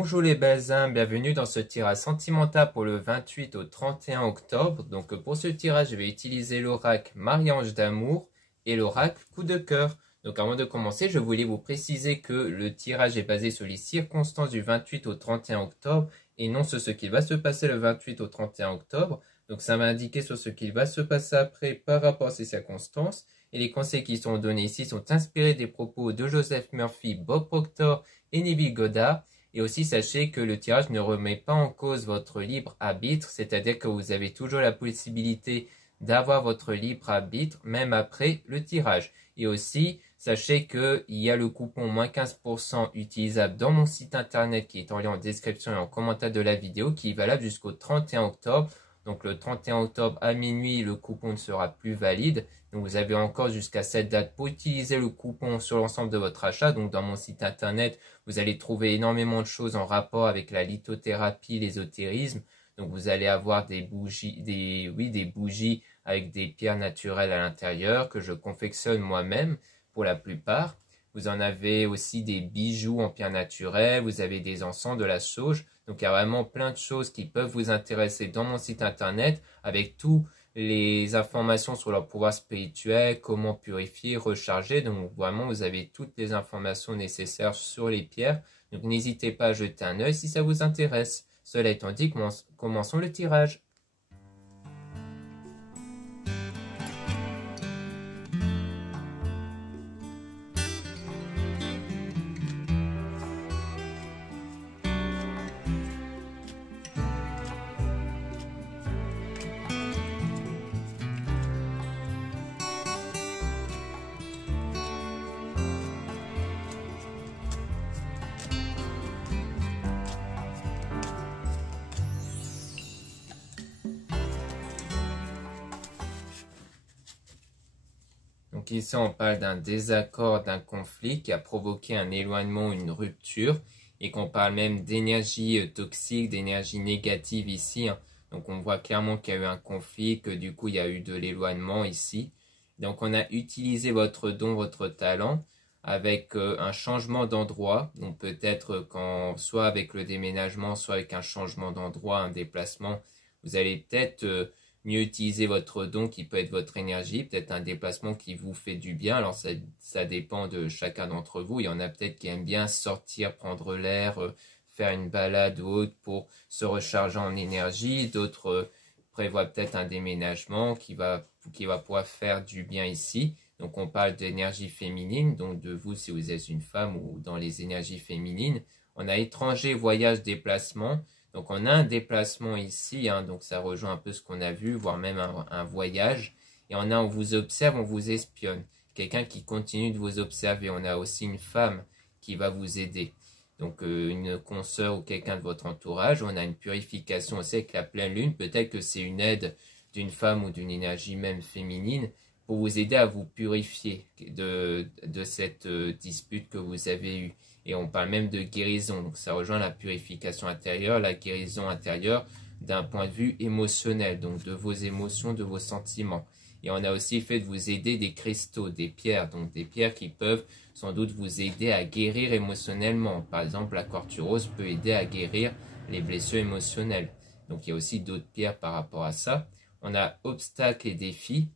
Bonjour les belles âmes, bienvenue dans ce tirage sentimental pour le 28 au 31 octobre. Donc pour ce tirage, je vais utiliser l'oracle Marie-Ange d'amour et l'oracle Coup de cœur. Donc avant de commencer, je voulais vous préciser que le tirage est basé sur les circonstances du 28 au 31 octobre et non sur ce qui va se passer le 28 au 31 octobre. Donc ça va indiquer sur ce qui va se passer après par rapport à ces circonstances. Et les conseils qui sont donnés ici sont inspirés des propos de Joseph Murphy, Bob Proctor et Neville Goddard. Et aussi, sachez que le tirage ne remet pas en cause votre libre arbitre, c'est-à-dire que vous avez toujours la possibilité d'avoir votre libre arbitre, même après le tirage. Et aussi, sachez qu'il y a le coupon moins 15% utilisable dans mon site internet qui est en lien en description et en commentaire de la vidéo, qui est valable jusqu'au 31 octobre. Donc le 31 octobre à minuit, le coupon ne sera plus valide. Donc vous avez encore jusqu'à cette date pour utiliser le coupon sur l'ensemble de votre achat. Donc dans mon site internet, vous allez trouver énormément de choses en rapport avec la lithothérapie, l'ésotérisme. Donc vous allez avoir des bougies, des bougies avec des pierres naturelles à l'intérieur que je confectionne moi-même pour la plupart. Vous en avez aussi des bijoux en pierres naturelles, vous avez des encens, de la sauge. Donc il y a vraiment plein de choses qui peuvent vous intéresser dans mon site internet avec toutes les informations sur leur pouvoir spirituel, comment purifier, recharger. Donc vraiment vous avez toutes les informations nécessaires sur les pierres. Donc n'hésitez pas à jeter un œil si ça vous intéresse. Cela étant dit, commençons le tirage. Donc ici, on parle d'un désaccord, d'un conflit qui a provoqué un éloignement, une rupture, et qu'on parle même d'énergie toxique, d'énergie négative ici. Donc on voit clairement qu'il y a eu un conflit, que du coup il y a eu de l'éloignement ici. Donc on a utilisé votre don, votre talent, avec un changement d'endroit. Donc peut-être soit avec le déménagement, soit avec un changement d'endroit, un déplacement, vous allez peut-être mieux utiliser votre don qui peut être votre énergie, peut-être un déplacement qui vous fait du bien. Alors ça dépend de chacun d'entre vous. Il y en a peut-être qui aiment bien sortir, prendre l'air, faire une balade ou autre pour se recharger en énergie. D'autres prévoient peut-être un déménagement qui va pouvoir faire du bien ici. Donc on parle d'énergie féminine, donc de vous si vous êtes une femme ou dans les énergies féminines. On a étranger, voyage, déplacement. Donc on a un déplacement ici, donc ça rejoint un peu ce qu'on a vu, voire même un voyage. Et on vous observe, on vous espionne. Quelqu'un qui continue de vous observer. On a aussi une femme qui va vous aider. Donc une consoeur ou quelqu'un de votre entourage. On a une purification aussi avec la pleine lune. Peut-être que c'est une aide d'une femme ou d'une énergie même féminine pour vous aider à vous purifier de cette dispute que vous avez eue. Et on parle même de guérison, donc ça rejoint la purification intérieure, la guérison intérieure d'un point de vue émotionnel, donc de vos émotions, de vos sentiments. Et on a aussi fait de vous aider des cristaux, des pierres, donc des pierres qui peuvent sans doute vous aider à guérir émotionnellement. Par exemple, la quartz rose peut aider à guérir les blessures émotionnelles. Donc il y a aussi d'autres pierres par rapport à ça. On a obstacles et défis.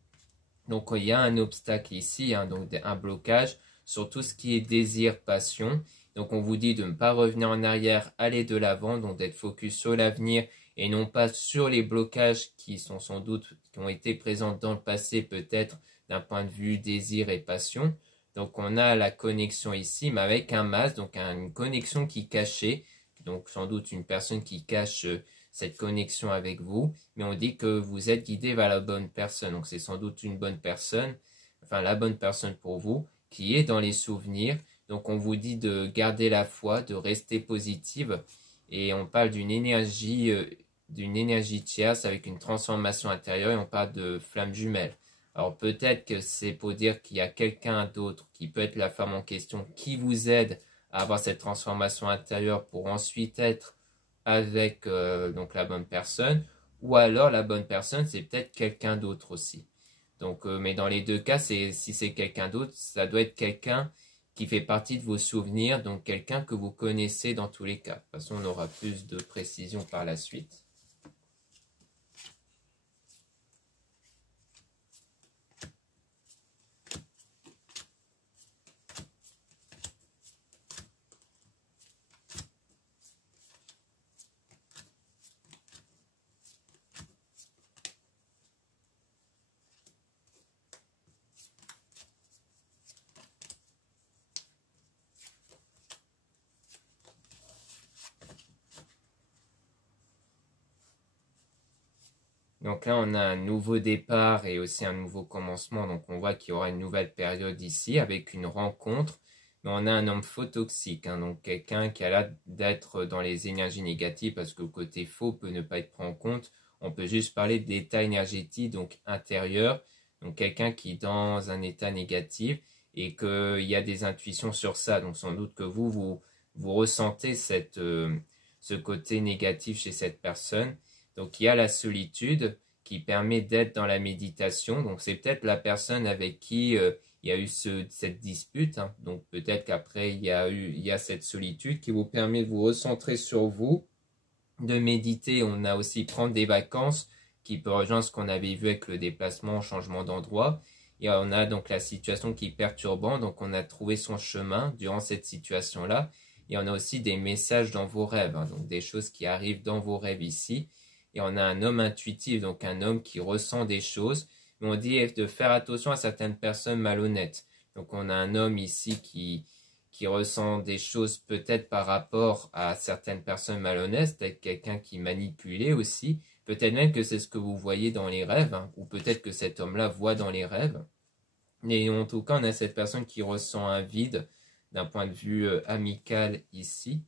Donc il y a un obstacle ici, donc un blocage sur tout ce qui est désir, passion. Donc on vous dit de ne pas revenir en arrière, aller de l'avant, donc d'être focus sur l'avenir et non pas sur les blocages qui sont sans doute, qui ont été présents dans le passé peut-être d'un point de vue désir et passion. Donc on a la connexion ici, mais avec un masque, donc une connexion qui est cachée, donc sans doute une personne qui cache cette connexion avec vous, mais on dit que vous êtes guidé vers la bonne personne, donc c'est sans doute une bonne personne, enfin la bonne personne pour vous, qui est dans les souvenirs. Donc on vous dit de garder la foi, de rester positive. Et on parle d'une énergie tierce avec une transformation intérieure et on parle de flammes jumelles. Alors peut-être que c'est pour dire qu'il y a quelqu'un d'autre, qui peut être la femme en question, qui vous aide à avoir cette transformation intérieure pour ensuite être avec donc la bonne personne. Ou alors la bonne personne, c'est peut-être quelqu'un d'autre aussi. Donc, mais dans les deux cas, si c'est quelqu'un d'autre, ça doit être quelqu'un qui fait partie de vos souvenirs, donc quelqu'un que vous connaissez dans tous les cas. De toute façon, on aura plus de précision par la suite. Donc là, on a un nouveau départ et aussi un nouveau commencement. Donc on voit qu'il y aura une nouvelle période ici avec une rencontre. Mais on a un homme faux toxique, hein, donc quelqu'un qui a l'air d'être dans les énergies négatives parce que le côté faux peut ne pas être pris en compte. On peut juste parler d'état énergétique, donc intérieur. Donc quelqu'un qui est dans un état négatif et qu'il y a des intuitions sur ça. Donc sans doute que vous ressentez ce côté négatif chez cette personne. Donc il y a la solitude qui permet d'être dans la méditation. Donc c'est peut-être la personne avec qui il y a eu cette dispute. Hein. Donc peut-être qu'après il y a cette solitude qui vous permet de vous recentrer sur vous, de méditer. On a aussi prendre des vacances qui peut rejoindre ce qu'on avait vu avec le déplacement, changement d'endroit. Et on a donc la situation qui est perturbante. Donc on a trouvé son chemin durant cette situation-là. Et on a aussi des messages dans vos rêves. Hein. Donc des choses qui arrivent dans vos rêves ici. Et on a un homme intuitif, donc un homme qui ressent des choses. Mais on dit de faire attention à certaines personnes malhonnêtes. Donc on a un homme ici qui ressent des choses peut-être par rapport à certaines personnes malhonnêtes, peut-être quelqu'un qui manipulait aussi. Peut-être même que c'est ce que vous voyez dans les rêves, hein, ou peut-être que cet homme-là voit dans les rêves. Et en tout cas, on a cette personne qui ressent un vide d'un point de vue amical ici.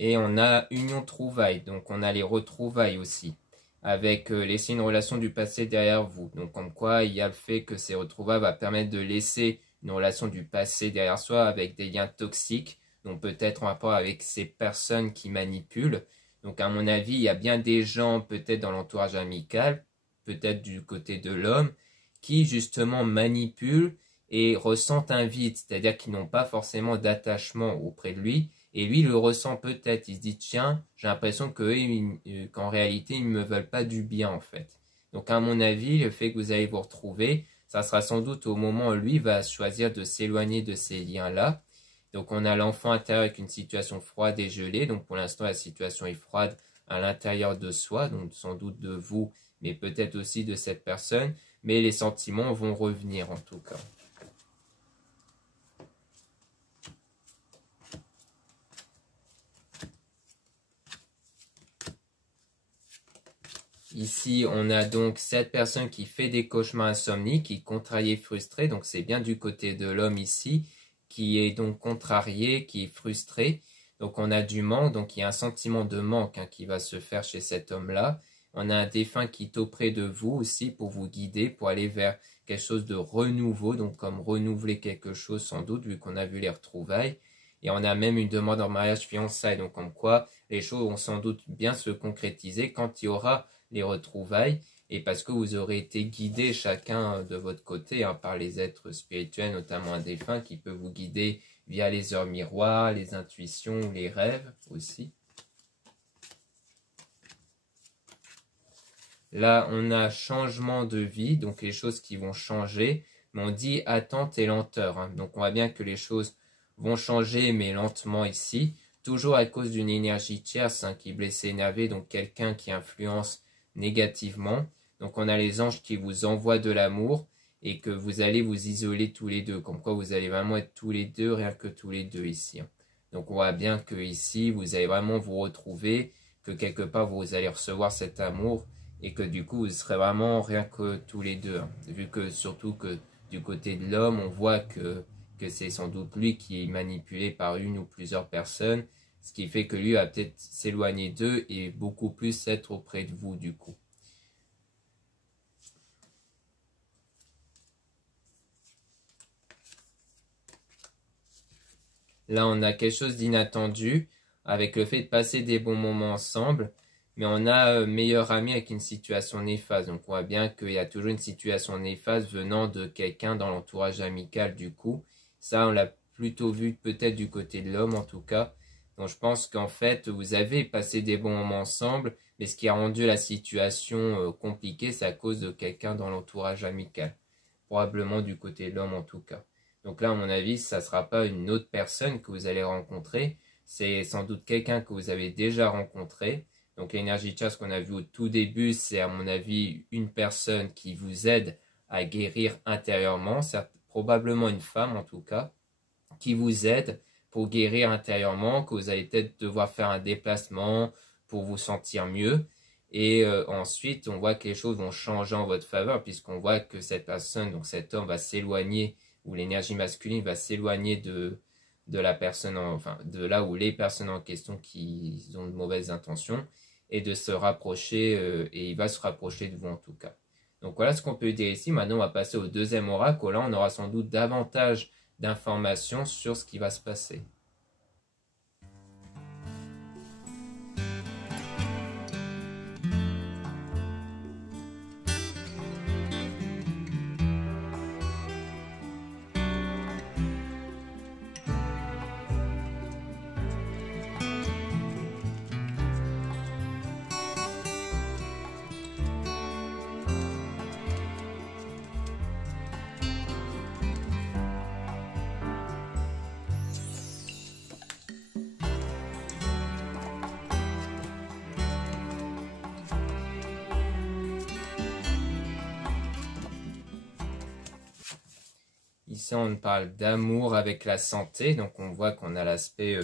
Et on a union trouvailles, donc on a les retrouvailles aussi, avec laisser une relation du passé derrière vous. Donc comme quoi il y a le fait que ces retrouvailles va permettre de laisser une relation du passé derrière soi avec des liens toxiques, donc peut-être en rapport avec ces personnes qui manipulent. Donc à mon avis, il y a bien des gens peut-être dans l'entourage amical, peut-être du côté de l'homme, qui justement manipulent et ressentent un vide, c'est-à-dire qu'ils n'ont pas forcément d'attachement auprès de lui. Et lui, il le ressent peut-être. Il se dit, tiens, j'ai l'impression qu'en réalité, ils ne me veulent pas du bien, en fait. Donc, à mon avis, le fait que vous allez vous retrouver, ça sera sans doute au moment où lui va choisir de s'éloigner de ces liens-là. Donc, on a l'enfant intérieur avec une situation froide et gelée. Donc, pour l'instant, la situation est froide à l'intérieur de soi, donc sans doute de vous, mais peut-être aussi de cette personne. Mais les sentiments vont revenir, en tout cas. Ici, on a donc cette personne qui fait des cauchemars insomniques, qui est contrariée et frustrée. Donc, c'est bien du côté de l'homme ici, qui est donc contrarié, qui est frustré. Donc, on a du manque. Donc, il y a un sentiment de manque hein, qui va se faire chez cet homme-là. On a un défunt qui est auprès de vous aussi pour vous guider, pour aller vers quelque chose de renouveau. Donc, comme renouveler quelque chose sans doute, vu qu'on a vu les retrouvailles. Et on a même une demande en mariage fiançailles. Donc, comme quoi les choses vont sans doute bien se concrétiser quand il y aura les retrouvailles et parce que vous aurez été guidés chacun de votre côté hein, par les êtres spirituels, notamment un défunt qui peut vous guider via les heures miroirs, les intuitions, les rêves aussi. Là, on a changement de vie, donc les choses qui vont changer, mais on dit attente et lenteur. Hein. Donc on voit bien que les choses vont changer, mais lentement ici, toujours à cause d'une énergie tierce hein, qui est blessée, énervée, donc quelqu'un qui influence négativement. Donc on a les anges qui vous envoient de l'amour et que vous allez vous isoler tous les deux. Comme quoi vous allez vraiment être tous les deux, rien que tous les deux ici. Donc on voit bien que ici vous allez vraiment vous retrouver, que quelque part vous allez recevoir cet amour et que du coup vous serez vraiment rien que tous les deux. Hein. Vu que surtout que du côté de l'homme on voit que c'est sans doute lui qui est manipulé par une ou plusieurs personnes. Ce qui fait que lui va peut-être s'éloigner d'eux et beaucoup plus être auprès de vous du coup. Là, on a quelque chose d'inattendu avec le fait de passer des bons moments ensemble. Mais on a meilleur ami avec une situation néfaste. Donc on voit bien qu'il y a toujours une situation néfaste venant de quelqu'un dans l'entourage amical du coup. Ça, on l'a plutôt vu peut-être du côté de l'homme en tout cas. Donc je pense qu'en fait, vous avez passé des bons moments ensemble, mais ce qui a rendu la situation compliquée, c'est à cause de quelqu'un dans l'entourage amical. Probablement du côté de l'homme en tout cas. Donc là, à mon avis, ça ne sera pas une autre personne que vous allez rencontrer, c'est sans doute quelqu'un que vous avez déjà rencontré. Donc l'énergie de chasse qu'on a vu au tout début, c'est à mon avis une personne qui vous aide à guérir intérieurement, probablement une femme en tout cas, qui vous aide pour guérir intérieurement, que vous allez peut-être devoir faire un déplacement pour vous sentir mieux. Et ensuite, on voit que les choses vont changer en votre faveur, puisqu'on voit que cette personne, donc cet homme va s'éloigner, ou l'énergie masculine va s'éloigner de la personne, enfin de là où les personnes en question qui ont de mauvaises intentions, et de se rapprocher, et il va se rapprocher de vous en tout cas. Donc voilà ce qu'on peut dire ici. Maintenant, on va passer au deuxième oracle. Là, on aura sans doute davantage d'informations sur ce qui va se passer. Ici, on parle d'amour avec la santé, donc on voit qu'on a l'aspect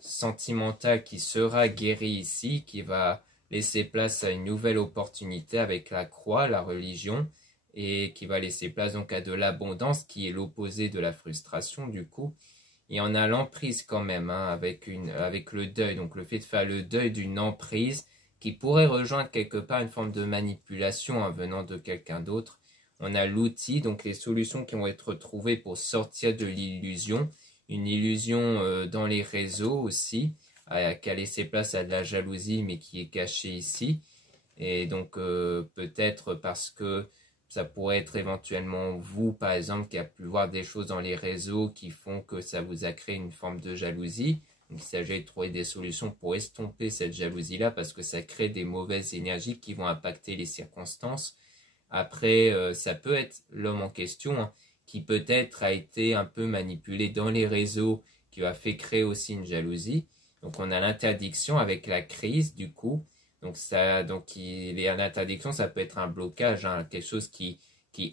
sentimental qui sera guéri ici, qui va laisser place à une nouvelle opportunité avec la croix, la religion, et qui va laisser place donc à de l'abondance, qui est l'opposé de la frustration du coup. Et on a l'emprise quand même, hein, avec le deuil, donc le fait de faire le deuil d'une emprise qui pourrait rejoindre quelque part une forme de manipulation venant de quelqu'un d'autre. On a l'outil, donc les solutions qui vont être trouvées pour sortir de l'illusion. Une illusion dans les réseaux aussi, qui a laissé place à de la jalousie, mais qui est cachée ici. Et donc peut-être parce que ça pourrait être éventuellement vous, par exemple, qui a pu voir des choses dans les réseaux qui font que ça vous a créé une forme de jalousie. Donc il s'agit de trouver des solutions pour estomper cette jalousie-là, parce que ça crée des mauvaises énergies qui vont impacter les circonstances. Après, ça peut être l'homme en question, hein, qui peut-être a été un peu manipulé dans les réseaux, qui a fait créer aussi une jalousie. Donc on a l'interdiction avec la crise du coup. Donc l'interdiction, ça peut être un blocage, hein, quelque chose qui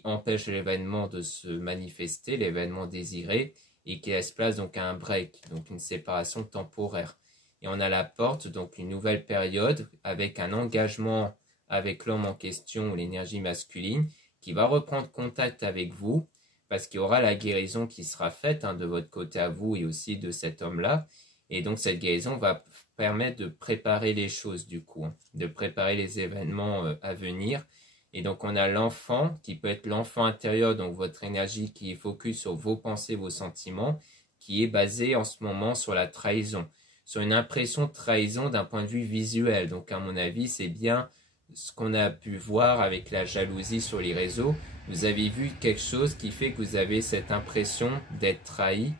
empêche l'événement de se manifester, l'événement désiré, et qui laisse place donc à un break, donc une séparation temporaire. Et on a la porte, donc une nouvelle période avec un engagement avec l'homme en question ou l'énergie masculine qui va reprendre contact avec vous parce qu'il y aura la guérison qui sera faite, hein, de votre côté à vous et aussi de cet homme-là. Et donc cette guérison va permettre de préparer les choses du coup, hein, de préparer les événements à venir. Et donc on a l'enfant qui peut être l'enfant intérieur, donc votre énergie qui est focus sur vos pensées, vos sentiments, qui est basé en ce moment sur la trahison, sur une impression de trahison d'un point de vue visuel. Donc à mon avis, c'est bien ce qu'on a pu voir avec la jalousie sur les réseaux. Vous avez vu quelque chose qui fait que vous avez cette impression d'être trahi,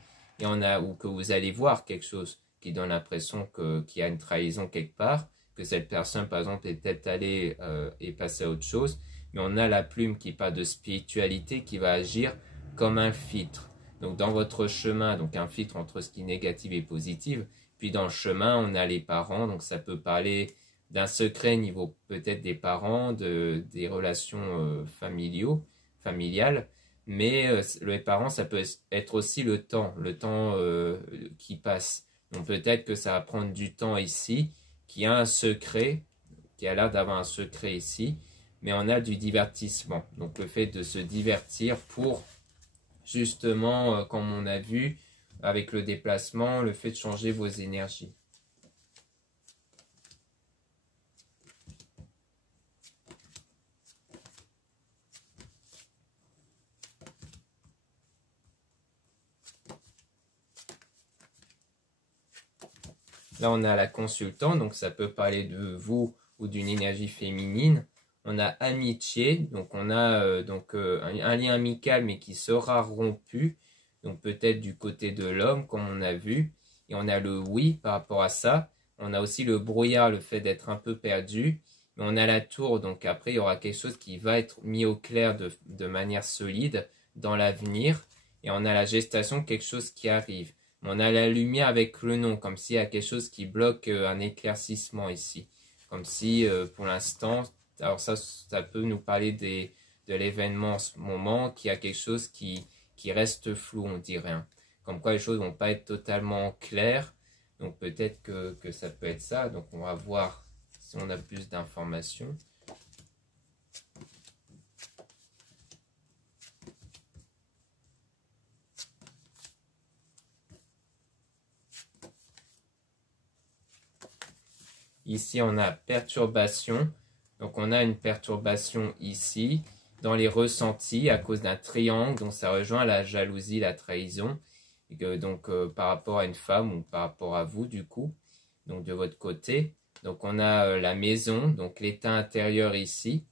ou que vous allez voir quelque chose qui donne l'impression qu'il y a une trahison quelque part, que cette personne par exemple est peut-être allée et passée à autre chose. Mais on a la plume qui parle de spiritualité, qui va agir comme un filtre. Donc dans votre chemin, donc un filtre entre ce qui est négatif et positif. Puis dans le chemin, on a les parents, donc ça peut parler d'un secret niveau peut-être des parents, des relations familiales, mais les parents, ça peut être aussi le temps qui passe. Donc peut-être que ça va prendre du temps ici, qui a un secret, qui a l'air d'avoir un secret ici, mais on a du divertissement. Donc le fait de se divertir pour justement, comme on a vu avec le déplacement, le fait de changer vos énergies. Là, on a la consultante, donc ça peut parler de vous ou d'une énergie féminine. On a amitié, donc on a un lien amical mais qui sera rompu. donc peut-être du côté de l'homme, comme on a vu, et on a le oui par rapport à ça. On a aussi le brouillard, le fait d'être un peu perdu, mais on a la tour, donc après il y aura quelque chose qui va être mis au clair de manière solide dans l'avenir, et on a la gestation, quelque chose qui arrive. On a la lumière avec le nom, comme s'il y a quelque chose qui bloque un éclaircissement ici. Comme si, pour l'instant, alors ça peut nous parler de l'événement en ce moment, qu'il y a quelque chose qui reste flou, on dirait. Hein. Comme quoi les choses vont pas être totalement claires. Donc peut-être que ça peut être ça. Donc on va voir si on a plus d'informations. Ici, on a perturbation. Donc, on a une perturbation ici dans les ressentis à cause d'un triangle. Donc, ça rejoint la jalousie, la trahison. Et que, donc, par rapport à une femme ou par rapport à vous, du coup. Donc, de votre côté. Donc, on a la maison. Donc, l'état intérieur ici.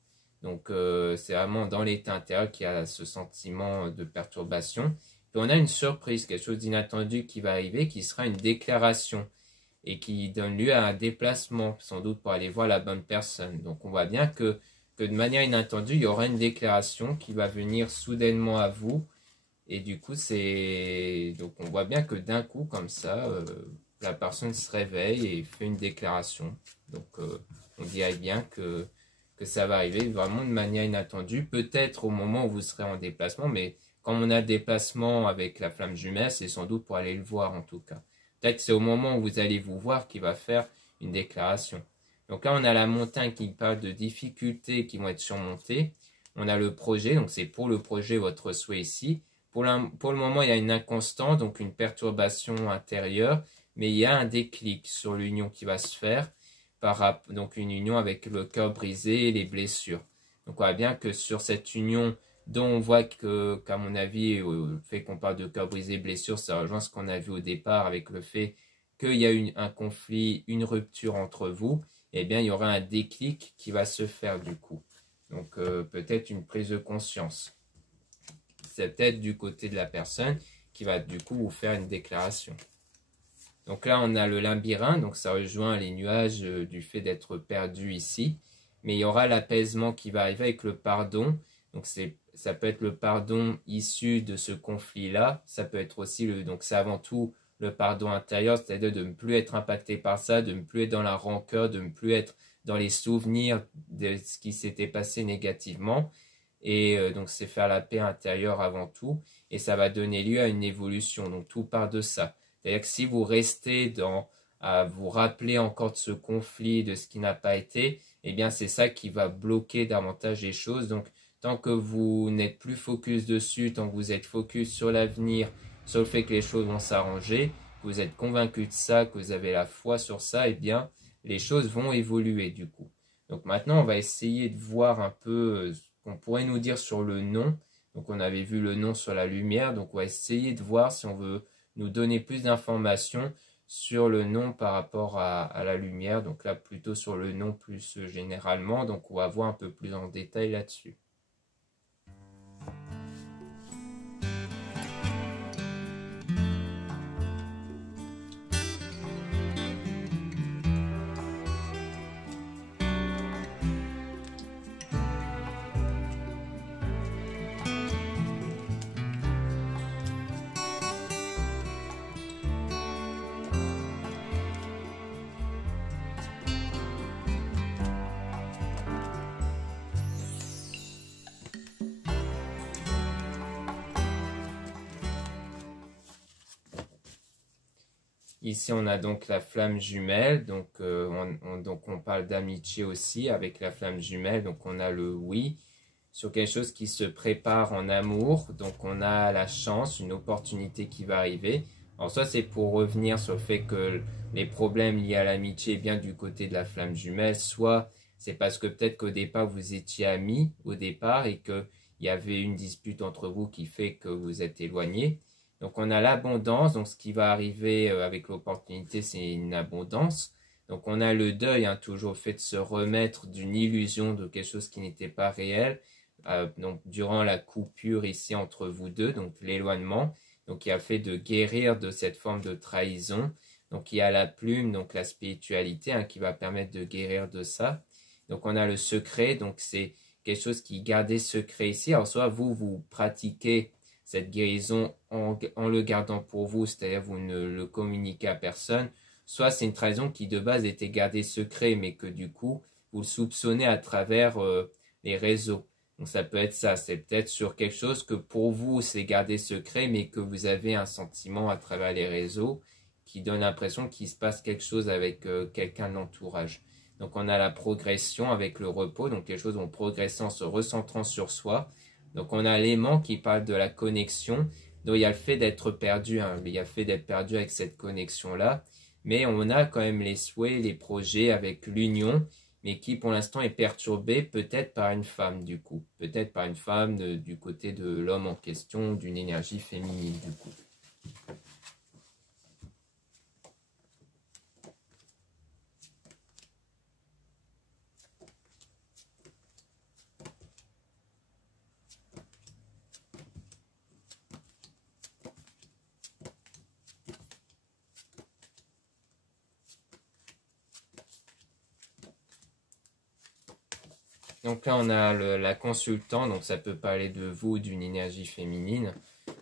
Donc, c'est vraiment dans l'état intérieur qu'il y a ce sentiment de perturbation. Puis, on a une surprise, quelque chose d'inattendu qui va arriver, qui sera une déclaration et qui donne lieu à un déplacement, sans doute pour aller voir la bonne personne. Donc on voit bien que de manière inattendue, il y aura une déclaration qui va venir soudainement à vous. Et du coup, donc on voit bien que d'un coup, comme ça, la personne se réveille et fait une déclaration. Donc on dirait bien que ça va arriver vraiment de manière inattendue. Peut-être au moment où vous serez en déplacement, mais quand on a le déplacement avec la flamme jumelle, c'est sans doute pour aller le voir en tout cas. Peut-être que c'est au moment où vous allez vous voir qu'il va faire une déclaration. Donc là, on a la montagne qui parle de difficultés qui vont être surmontées. On a le projet, donc c'est pour le projet votre souhait ici. Pour le moment, il y a une inconstance, donc une perturbation intérieure, mais il y a un déclic sur l'union qui va se faire, donc une union avec le cœur brisé et les blessures. Donc on voit bien que sur cette union dont on voit qu'à mon avis, le fait qu'on parle de cœur brisé, blessure, ça rejoint ce qu'on a vu au départ avec le fait qu'il y a un conflit, une rupture entre vous, eh bien, il y aura un déclic qui va se faire du coup. Donc, peut-être une prise de conscience. C'est peut-être du côté de la personne qui va du coup vous faire une déclaration. Donc là, on a le labyrinthe, donc ça rejoint les nuages du fait d'être perdu ici. Mais il y aura l'apaisement qui va arriver avec le pardon. Donc ça peut être le pardon issu de ce conflit-là. Ça peut être aussi donc c'est avant tout le pardon intérieur, c'est-à-dire de ne plus être impacté par ça, de ne plus être dans la rancœur, de ne plus être dans les souvenirs de ce qui s'était passé négativement. Et donc c'est faire la paix intérieure avant tout. Et ça va donner lieu à une évolution. Donc tout part de ça. C'est-à-dire que si vous restez à vous rappeler encore de ce conflit, de ce qui n'a pas été, eh bien c'est ça qui va bloquer davantage les choses. Donc tant que vous n'êtes plus focus dessus, tant que vous êtes focus sur l'avenir, sur le fait que les choses vont s'arranger, que vous êtes convaincu de ça, que vous avez la foi sur ça, eh bien les choses vont évoluer du coup. Donc maintenant on va essayer de voir un peu ce qu'on pourrait nous dire sur le nom. Donc on avait vu le nom sur la lumière, donc on va essayer de voir si on veut nous donner plus d'informations sur le nom par rapport à la lumière. Donc là, plutôt sur le nom plus généralement. Donc on va voir un peu plus en détail là-dessus. Ici, on a donc la flamme jumelle, donc on parle d'amitié aussi avec la flamme jumelle, donc on a le oui sur quelque chose qui se prépare en amour, donc on a la chance, une opportunité qui va arriver. Alors soit c'est pour revenir sur le fait que les problèmes liés à l'amitié est bien du côté de la flamme jumelle, soit c'est parce que peut-être qu'au départ vous étiez amis au départ et qu'il y avait une dispute entre vous qui fait que vous êtes éloignés. Donc on a l'abondance, donc ce qui va arriver avec l'opportunité, c'est une abondance. Donc on a le deuil, hein, toujours le fait de se remettre d'une illusion, de quelque chose qui n'était pas réel. Donc durant la coupure ici entre vous deux, donc l'éloignement, Donc il y a le fait de guérir de cette forme de trahison. Donc il y a la plume, donc la spiritualité qui va permettre de guérir de ça. Donc on a le secret, donc c'est quelque chose qui gardait secret ici. Alors soit vous pratiquez cette guérison en le gardant pour vous, c'est-à-dire vous ne le communiquez à personne. Soit c'est une trahison qui de base était gardée secret, mais que du coup vous le soupçonnez à travers les réseaux. Donc ça peut être ça, c'est peut-être sur quelque chose que pour vous c'est gardé secret, mais que vous avez un sentiment à travers les réseaux qui donne l'impression qu'il se passe quelque chose avec quelqu'un de l'entourage. Donc on a la progression avec le repos, donc les choses vont progresser en se recentrant sur soi. Donc on a l'aimant qui parle de la connexion, donc il y a le fait d'être perdu, il y a le fait d'être perdu avec cette connexion-là, mais on a quand même les souhaits, les projets avec l'union, mais qui pour l'instant est perturbé peut-être par une femme du coup, peut-être par une femme du côté de l'homme en question, d'une énergie féminine du coup. Donc là, on a la consultante, donc ça peut parler de vous, d'une énergie féminine,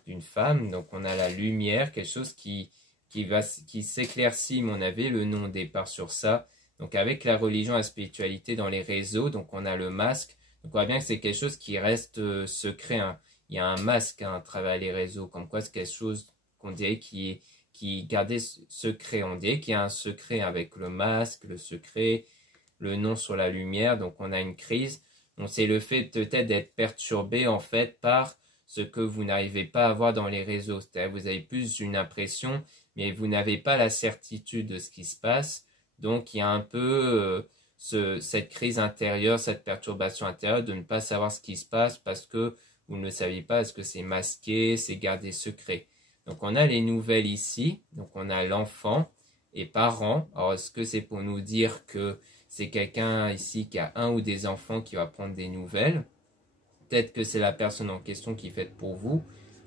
d'une femme. Donc on a la lumière, quelque chose qui s'éclaircit, mais on avait le nom au départ sur ça. Donc avec la religion, la spiritualité dans les réseaux, donc on a le masque. Donc on voit bien que c'est quelque chose qui reste secret. Il y a un masque à travers les réseaux, comme quoi c'est quelque chose qu'on dirait qui gardait secret. On dirait qu'il y a un secret avec le masque, le secret, le nom sur la lumière, donc on a une crise. Donc c'est le fait peut-être d'être perturbé en fait par ce que vous n'arrivez pas à voir dans les réseaux. C'est-à-dire vous avez plus une impression, mais vous n'avez pas la certitude de ce qui se passe. Donc il y a un peu cette crise intérieure, cette perturbation intérieure de ne pas savoir ce qui se passe parce que vous ne le savez pas, est-ce que c'est masqué, c'est gardé secret. Donc on a les nouvelles ici, donc on a l'enfant et parents. Alors est-ce que c'est pour nous dire que c'est quelqu'un ici qui a un ou des enfants qui va prendre des nouvelles? Peut-être que c'est la personne en question qui est faite pour vous.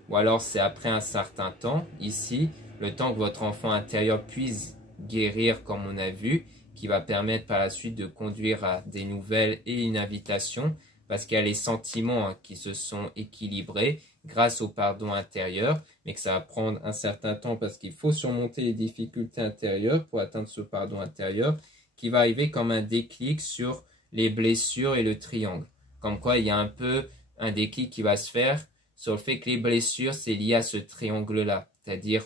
Ou alors c'est après un certain temps, ici, le temps que votre enfant intérieur puisse guérir comme on a vu, qui va permettre par la suite de conduire à des nouvelles et une invitation, parce qu'il y a les sentiments qui se sont équilibrés grâce au pardon intérieur, mais que ça va prendre un certain temps parce qu'il faut surmonter les difficultés intérieures pour atteindre ce pardon intérieur, qui va arriver comme un déclic sur les blessures et le triangle. Comme quoi, il y a un peu un déclic qui va se faire sur le fait que les blessures, c'est lié à ce triangle-là, c'est-à-dire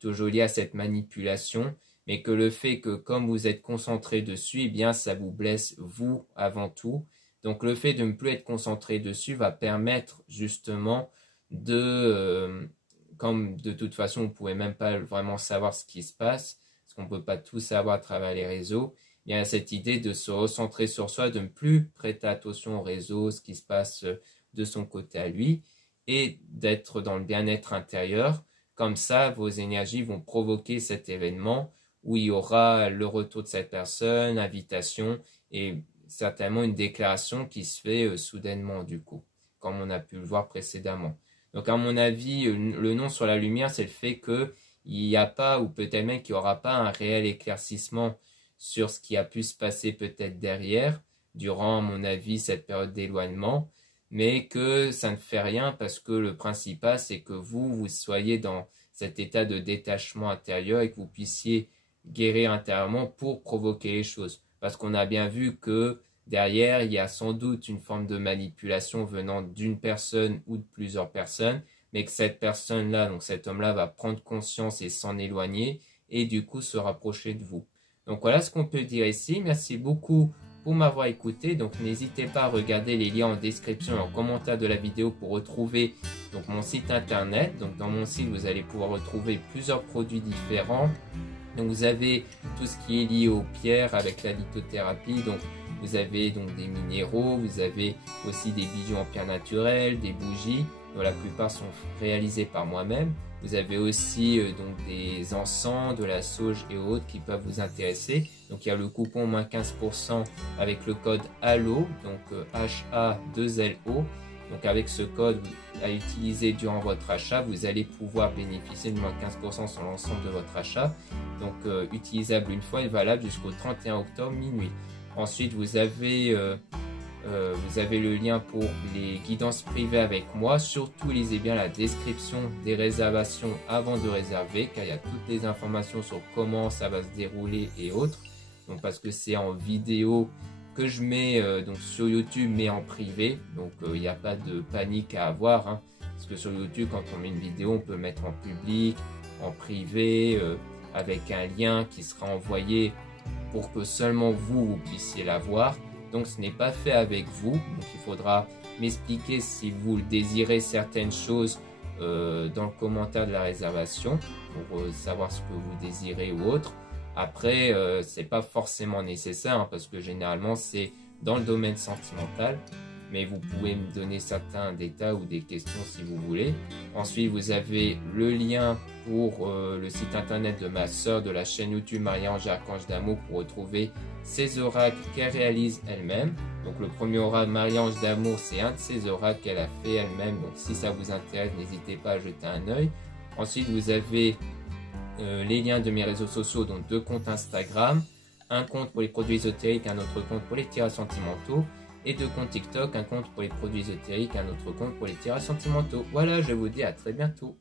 toujours lié à cette manipulation, mais que le fait que comme vous êtes concentré dessus, eh bien ça vous blesse vous avant tout. Donc le fait de ne plus être concentré dessus va permettre justement comme de toute façon vous ne pouvez même pas vraiment savoir ce qui se passe, parce qu'on ne peut pas tout savoir à travers les réseaux, il y a cette idée de se recentrer sur soi, de ne plus prêter attention au réseau, ce qui se passe de son côté à lui, et d'être dans le bien-être intérieur. Comme ça, vos énergies vont provoquer cet événement où il y aura le retour de cette personne, invitation, et certainement une déclaration qui se fait soudainement du coup, comme on a pu le voir précédemment. Donc à mon avis, le nom sur la lumière, c'est le fait qu'il n'y a pas, ou peut-être même qu'il n'y aura pas un réel éclaircissement sur ce qui a pu se passer peut-être derrière, durant, à mon avis, cette période d'éloignement, mais que ça ne fait rien parce que le principal, c'est que vous soyez dans cet état de détachement intérieur et que vous puissiez guérir intérieurement pour provoquer les choses. Parce qu'on a bien vu que derrière, il y a sans doute une forme de manipulation venant d'une personne ou de plusieurs personnes, mais que cette personne-là, donc cet homme-là, va prendre conscience et s'en éloigner et du coup se rapprocher de vous. Donc voilà ce qu'on peut dire ici. Merci beaucoup pour m'avoir écouté. Donc n'hésitez pas à regarder les liens en description et en commentaire de la vidéo pour retrouver donc mon site internet. Donc dans mon site, vous allez pouvoir retrouver plusieurs produits différents. Donc vous avez tout ce qui est lié aux pierres avec la lithothérapie. Donc vous avez donc des minéraux, vous avez aussi des bijoux en pierre naturelle, des bougies, dont la plupart sont réalisés par moi-même. Vous avez aussi donc des encens, de la sauge et autres qui peuvent vous intéresser. Donc il y a le coupon moins 15% avec le code HALLO, donc HA2LO. Donc avec ce code à utiliser durant votre achat, vous allez pouvoir bénéficier de moins 15% sur l'ensemble de votre achat. Donc utilisable une fois et valable jusqu'au 31 octobre minuit. Ensuite, vous avez le lien pour les guidances privées avec moi. Surtout, lisez bien la description des réservations avant de réserver, car il y a toutes les informations sur comment ça va se dérouler et autres. Donc parce que c'est en vidéo que je mets donc sur YouTube, mais en privé. Donc il n'y a pas de panique à avoir, hein, parce que sur YouTube, quand on met une vidéo, on peut mettre en public, en privé, avec un lien qui sera envoyé pour que seulement vous puissiez la voir. Donc ce n'est pas fait avec vous, donc il faudra m'expliquer si vous désirez certaines choses dans le commentaire de la réservation pour savoir ce que vous désirez ou autre. Après, c'est pas forcément nécessaire, hein, parce que généralement c'est dans le domaine sentimental, mais vous pouvez me donner certains détails ou des questions si vous voulez. Ensuite, vous avez le lien pour le site internet de ma sœur de la chaîne YouTube Marie-Ange Archange d'amour pour retrouver ses oracles qu'elle réalise elle-même. Donc le premier oracle Marie-Ange d'amour, c'est un de ses oracles qu'elle a fait elle-même. Donc si ça vous intéresse, n'hésitez pas à jeter un œil. Ensuite, vous avez les liens de mes réseaux sociaux, donc 2 comptes Instagram, un compte pour les produits ésotériques, un autre compte pour les tirages sentimentaux, et 2 comptes TikTok, un compte pour les produits ésotériques, un autre compte pour les tirages sentimentaux. Voilà, je vous dis à très bientôt.